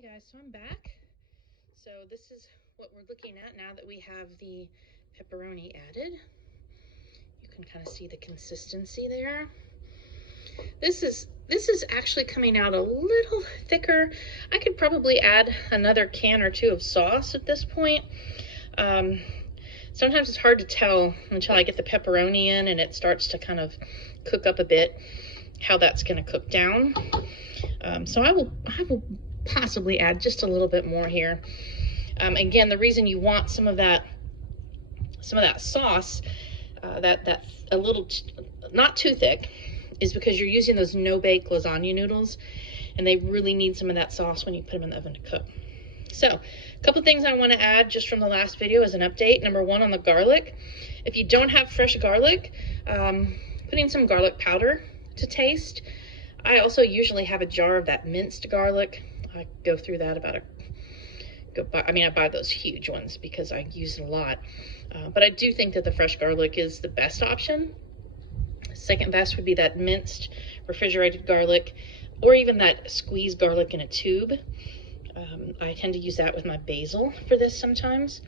Hey guys, so I'm back. So this is what we're looking at now that we have the pepperoni added. You can kind of see the consistency there. This is actually coming out a little thicker. I could probably add another can or two of sauce at this point. Sometimes it's hard to tell until I get the pepperoni in and it starts to kind of cook up a bit how that's going to cook down. So I will possibly add just a little bit more here. Again, the reason you want some of that sauce, that a little not too thick, is because you're using those no-bake lasagna noodles, and they really need some of that sauce when you put them in the oven to cook. So, a couple things I want to add just from the last video as an update. Number one, on the garlic. If you don't have fresh garlic, putting some garlic powder to taste. I also usually have a jar of that minced garlic. I go through that I buy those huge ones because I use it a lot. But I do think that the fresh garlic is the best option. Second best would be that minced refrigerated garlic, or even that squeezed garlic in a tube. I tend to use that with my basil for this sometimes.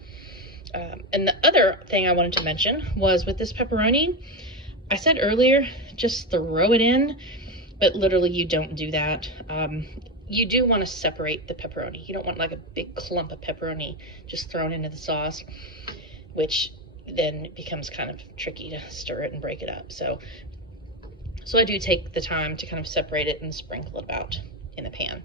And the other thing I wanted to mention was with this pepperoni, I said earlier, just throw it in, but literally you don't do that. You do want to separate the pepperoni. You don't want like a big clump of pepperoni just thrown into the sauce, which then becomes kind of tricky to stir it and break it up. So I do take the time to kind of separate it and sprinkle it about in the pan.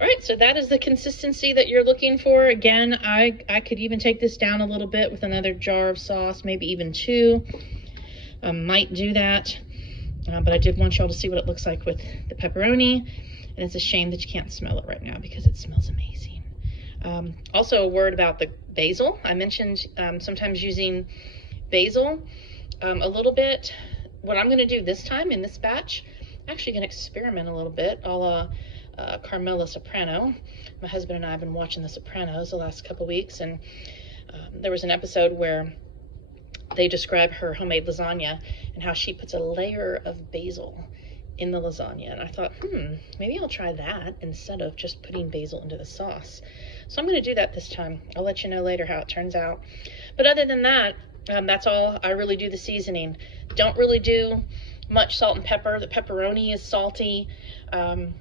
All right, so that is the consistency that you're looking for. Again, I could even take this down a little bit with another jar of sauce, maybe even two. Might do that, but I did want y'all to see what it looks like with the pepperoni. And it's a shame that you can't smell it right now because it smells amazing. Also, a word about the basil. I mentioned sometimes using basil a little bit. What I'm going to do this time in this batch, I'm actually going to experiment a little bit, a la Carmela Soprano. My husband and I have been watching The Sopranos the last couple weeks, and there was an episode where they describe her homemade lasagna and how she puts a layer of basil in the lasagna, and I thought, maybe I'll try that instead of just putting basil into the sauce. So I'm going to do that this time. I'll let you know later how it turns out. But other than that, that's all I really do the seasoning. Don't really do much salt and pepper. The pepperoni is salty. The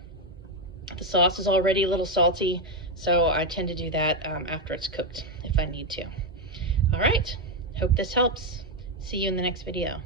sauce is already a little salty, so I tend to do that after it's cooked if I need to. All right, hope this helps. See you in the next video.